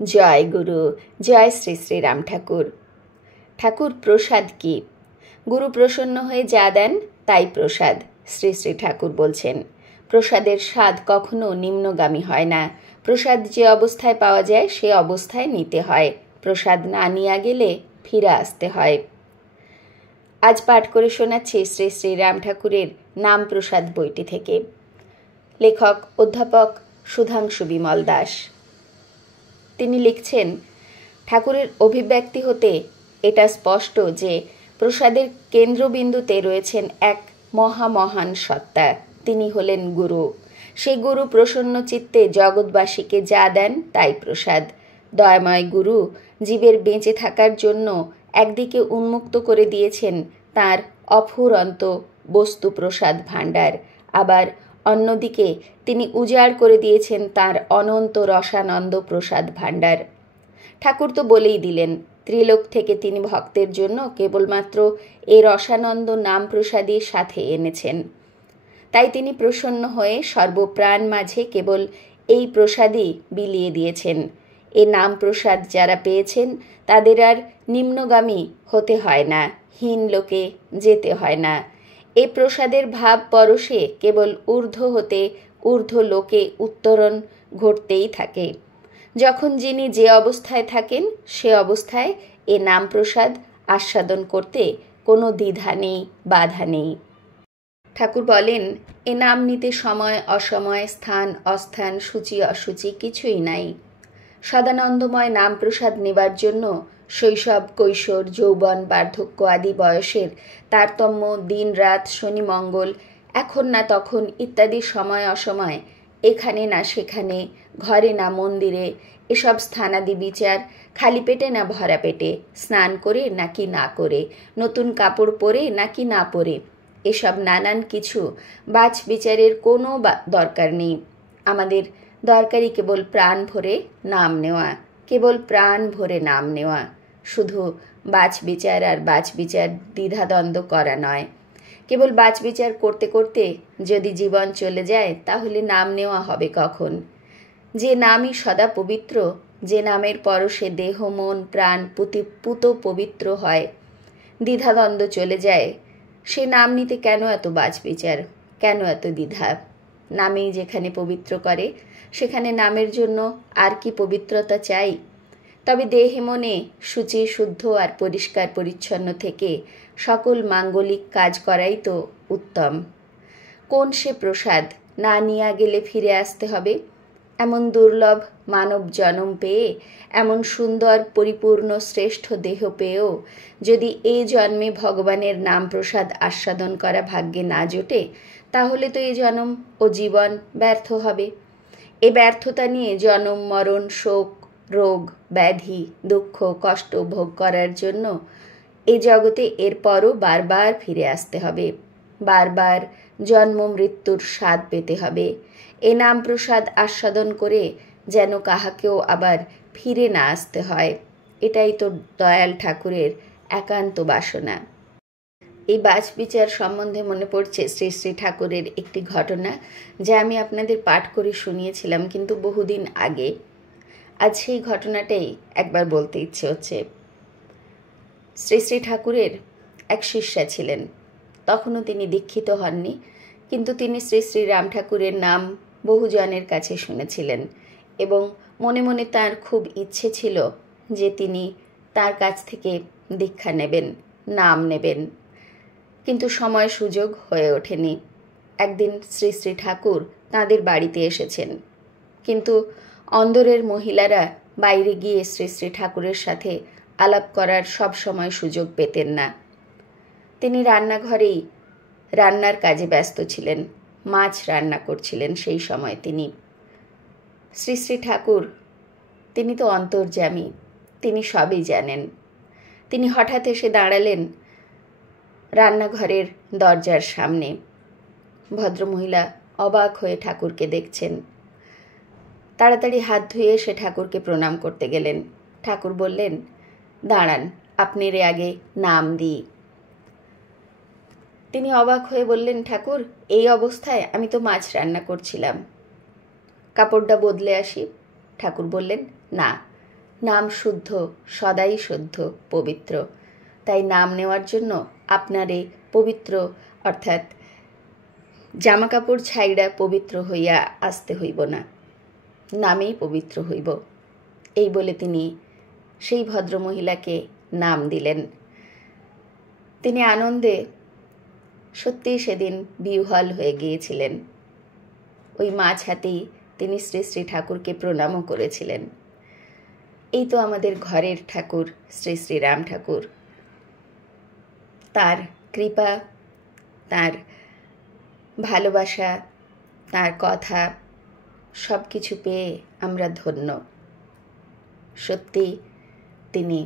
জয় গুরু, জয় শ্রী শ্রী রাম ঠাকুর। ঠাকুর প্রসাদ কি? গুরু প্রসন্ন হয়ে যা দেন তাই প্রসাদ। শ্রী শ্রী ঠাকুর বলছেন, প্রসাদের স্বাদ কখনো নিম্নগামী হয় না। প্রসাদ যে অবস্থায় পাওয়া যায় সে অবস্থায় নিতে হয়। প্রসাদ না নিয়ে গেলে ফিরে আসতে হয়। আজ পাঠ করে শোনাচ্ছি শ্রী শ্রী রাম ঠাকুরের নাম প্রসাদ বইটি থেকে। লেখক অধ্যাপক সুধাংশু বিমল দাস। তিনি লিখছেন, ঠাকুরের অভিব্যক্তি হতে এটা স্পষ্ট যে প্রসাদের কেন্দ্রবিন্দুতে রয়েছেন এক মহামহান সত্তা। তিনি হলেন গুরু। সেই গুরু প্রসন্ন চিত্তে জগৎবাসীকে যা দেন তাই প্রসাদ। দয়াময় গুরু জীবের বেঁচে থাকার জন্য একদিকে উন্মুক্ত করে দিয়েছেন তাঁর অফুরন্ত বস্তু প্রসাদ ভাণ্ডার, আবার অন্যদিকে তিনি উজাড় করে দিয়েছেন তাঁর অনন্ত রসানন্দ প্রসাদ ভাণ্ডার। ঠাকুর তো বলেই দিলেন, ত্রিলোক থেকে তিনি ভক্তের জন্য কেবলমাত্র এই রসানন্দ নাম প্রসাদই সাথে এনেছেন। তাই তিনি প্রসন্ন হয়ে সর্বপ্রাণ মাঝে কেবল এই প্রসাদই বিলিয়ে দিয়েছেন। এ নাম প্রসাদ যারা পেয়েছেন তাদের আর নিম্নগামী হতে হয় না, হীন লোকে যেতে হয় না। এ প্রসাদের ভাব পরশে কেবল ঊর্ধ্ব হতে ঊর্ধ্ব লোকে উত্তরণ ঘটতেই থাকে। যখন যিনি যে অবস্থায় থাকেন সে অবস্থায় এ নাম প্রসাদ আস্বাদন করতে কোনো দ্বিধা নেই, বাধা নেই। ঠাকুর বলেন, এ নাম নিতে সময় অসময়, স্থান অস্থান, সূচি অসূচি কিছুই নাই। সদানন্দময় নাম প্রসাদ নেবার জন্য শৈশব, কৈশোর, যৌবন, বার্ধক্য আদি বয়সের তারতম্য, দিন রাত, শনি মঙ্গল, এখন না তখন ইত্যাদি সময় অসময়, এখানে না সেখানে, ঘরে না মন্দিরে, এসব স্থানাদি বিচার, খালি পেটে না ভরা পেটে, স্নান করে নাকি না করে, নতুন কাপড় পরে নাকি না পরে, এসব নানান কিছু বাছ বিচারের কোনো দরকার নেই। আমাদের দরকারি কেবল প্রাণ ভরে নাম নেওয়া, কেবল প্রাণ ভরে নাম নেওয়া। শুধু বাছ বিচার আর বাছ বিচার দ্বিধাদ্বন্দ্ব করা নয়। কেবল বাছ বিচার করতে করতে যদি জীবন চলে যায় তাহলে নাম নেওয়া হবে কখন? যে নামই সদা পবিত্র, যে নামের পরশে দেহ মন প্রাণ পুত পবিত্র হয়, দ্বিধাদ্বন্দ্ব চলে যায়, সে নাম নিতে কেন এত বাছ বিচার, কেন এত দ্বিধা? নামেই যেখানে পবিত্র করে সেখানে নামের জন্য আর কি পবিত্রতা চাই? তবে দেহে মনে শুচি, শুদ্ধ আর পরিষ্কার পরিচ্ছন্ন থেকে সকল মাঙ্গলিক কাজ করাই তো উত্তম। কোন সে প্রসাদ না নিয়ে গেলে ফিরে আসতে হবে? এমন দুর্লভ মানব জন্ম পেয়ে, এমন সুন্দর পরিপূর্ণ শ্রেষ্ঠ দেহ পেয়েও যদি এই জন্মে ভগবানের নাম প্রসাদ আস্বাদন করা ভাগ্যে না জোটে, তাহলে তো এই জন্ম ও জীবন ব্যর্থ হবে। এ ব্যর্থতা নিয়ে জন্ম মরণ, শোক, রোগ, ব্যাধি, দুঃখ, কষ্ট ভোগ করার জন্য এ জগতে এরপরও বারবার ফিরে আসতে হবে, বারবার জন্ম মৃত্যুর স্বাদ পেতে হবে। এ নাম প্রসাদ আস্বাদন করে যেন কাহাকেও আবার ফিরে না আসতে হয়। এটাই তো দয়াল ঠাকুরের একান্ত বাসনা। এই বাছ বিচার সম্বন্ধে মনে পড়ছে শ্রী শ্রী ঠাকুরের একটি ঘটনা, যা আমি আপনাদের পাঠ করে শুনিয়েছিলাম কিন্তু বহুদিন আগে। আজ সেই ঘটনাটাই একবার বলতে ইচ্ছে হচ্ছে। শ্রী শ্রী ঠাকুরের এক শিষ্যা ছিলেন। তখনও তিনি দীক্ষিত হননি, কিন্তু তিনি শ্রী শ্রী রাম ঠাকুরের নাম বহুজনের কাছে শুনেছিলেন এবং মনে মনে তার খুব ইচ্ছে ছিল যে তিনি তার কাছ থেকে দীক্ষা নেবেন, নাম নেবেন, কিন্তু সময় সুযোগ হয়ে ওঠেনি। একদিন শ্রী শ্রী ঠাকুর তাঁদের বাড়িতে এসেছেন, কিন্তু অন্দরের মহিলারা বাইরে গিয়ে শ্রী শ্রী ঠাকুরের সাথে আলাপ করার সব সময় সুযোগ পেতেন না। তিনি রান্নাঘরেই রান্নার কাজে ব্যস্ত ছিলেন, মাছ রান্না করছিলেন সেই সময় তিনি। শ্রী শ্রী ঠাকুর, তিনি তো অন্তর্যামী, তিনি সবই জানেন। তিনি হঠাৎ এসে দাঁড়ালেন রান্নাঘরের দরজার সামনে। ভদ্রমহিলা অবাক হয়ে ঠাকুরকে দেখছেন। তাড়াতাড়ি হাত ধুয়ে এসে ঠাকুরকে প্রণাম করতে গেলেন। ঠাকুর বললেন, দাঁড়ান, আপনার আগে নাম দিই। তিনি অবাক হয়ে বললেন, ঠাকুর, এই অবস্থায়? আমি তো মাছ রান্না করছিলাম। কাপড়টা বদলে আসি। ঠাকুর বললেন, না, নাম শুদ্ধ, সদাই শুদ্ধ, পবিত্র। তাই নাম নেওয়ার জন্য আপনারে পবিত্র অর্থাৎ জামাকাপড় ছাইড়া পবিত্র হইয়া আসতে হইব না, নামেই পবিত্র হইব। এই বলে তিনি সেই ভদ্রমহিলাকে নাম দিলেন। তিনি আনন্দে সত্যিই সেদিন বিহ্বল হয়ে গিয়েছিলেন। ওই মাছ হাতেই তিনি শ্রী শ্রী ঠাকুরকে প্রণামও করেছিলেন। এই তো আমাদের ঘরের ঠাকুর শ্রী শ্রী রাম ঠাকুর। তার কৃপা, তার ভালোবাসা, তার কথা সব কিছু পেয়ে আমরা ধন্য। সত্যি তিনি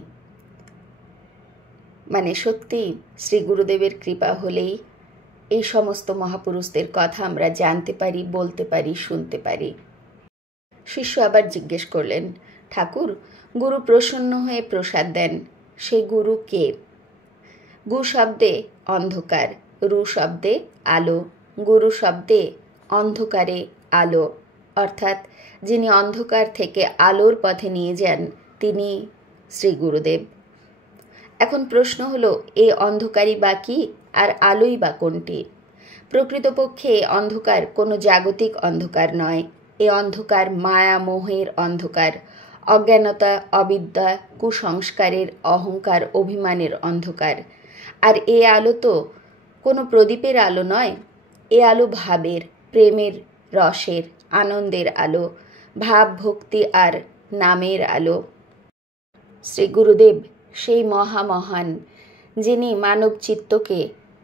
সত্যি শ্রী গুরুদেবের কৃপা হলেই এই সমস্ত মহাপুরুষদের কথা আমরা জানতে পারি, বলতে পারি, শুনতে পারি। শিষ্য আবার জিজ্ঞেস করলেন, ঠাকুর, গুরু প্রসন্ন হয়ে প্রসাদ দেন, সেই গুরু কে? গু শব্দে অন্ধকার, রু শব্দে আলো, গুরু শব্দে অন্ধকারে আলো, অর্থাৎ যিনি অন্ধকার থেকে আলোর পথে নিয়ে যান তিনি শ্রী গুরুদেব। এখন প্রশ্ন হলো, এ অন্ধকারই বা কি, আর আলোই বা কোনটি? প্রকৃতপক্ষে অন্ধকার কোনো জাগতিক অন্ধকার নয়। এ অন্ধকার মায়া মোহের অন্ধকার, অজ্ঞানতা, অবিদ্যা, কুসংস্কারের, অহংকার, অভিমানের অন্ধকার। আর এ আলো তো কোনো প্রদীপের আলো নয়, এ আলো ভাবের, প্রেমের, রসের, আনন্দের আলো, ভাব, ভক্তি আর নামের আলো। শ্রী গুরুদেব সেই মহামহান, যিনি মানব চিত্তকে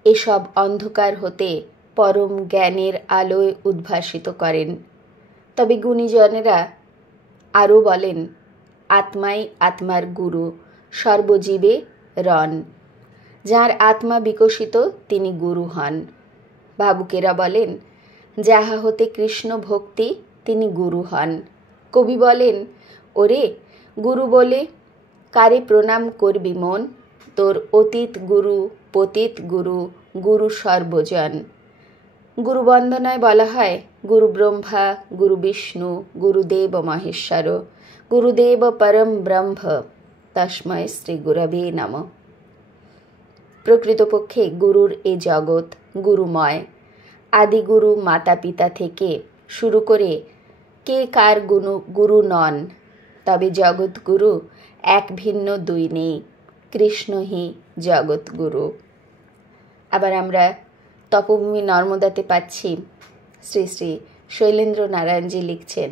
এসব অন্ধকার হতে পরম জ্ঞানের আলোয় উদ্ভাসিত করেন। তবে গুণীজনেরা আরও বলেন, আত্মাই আত্মার গুরু, সর্বজীবে রন। যার আত্মা বিকশিত তিনি গুরু হন। ভাবুকেরা বলেন, যাহা হতে কৃষ্ণ ভক্তি তিনি গুরু হন। কবি বলেন, ওরে গুরু বলে কারে প্রণাম করবি মন, তোর অতীত গুরু, পতিত গুরু, গুরু সর্বজন। গুরু বন্দনায় বলা হয়, গুরু ব্রহ্মা, গুরু বিষ্ণু, গুরুদেব মহেশ্বর, গুরুদেব পরম ব্রহ্ম, তস্মৈ শ্রী গুরবে নমঃ। প্রকৃতপক্ষে গুরুর এ জগৎ গুরুময়। আদিগুরু মাতা পিতা থেকে শুরু করে কে কার গুরু নন, তবে জগৎগুরু এক ভিন্ন দুই নেই, কৃষ্ণই জগৎগুরু। আবার আমরা তপভূমি নর্মদাতে পাচ্ছি, শ্রী শ্রী শৈলেন্দ্র নারায়ণজি লিখছেন,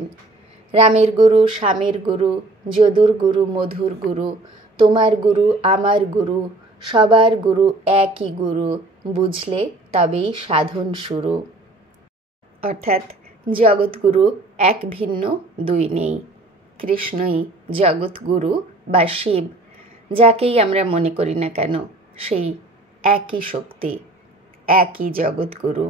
রামের গুরু, শ্যামের গুরু, যদুর গুরু, মধুর গুরু, তোমার গুরু, আমার গুরু, সবার গুরু একই গুরু, বুঝলে তবেই সাধন শুরু। অর্থাৎ জগৎগুরু এক ভিন্ন দুই নেই, কৃষ্ণই জগৎগুরু বা শিব, যাকেই আমরা মনে করি না কেন, সেই একই শক্তি, একই জগৎগুরু।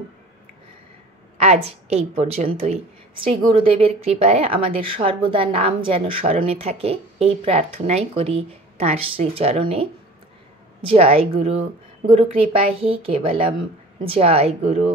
আজ এই পর্যন্তই। শ্রী গুরুদেবের কৃপায় আমাদের সর্বদা নাম যেন স্মরণে থাকে, এই প্রার্থনাই করি তাঁর শ্রীচরণে। জয় গুরু, গুরু কৃপা হি কেবলম। জয় গুরু।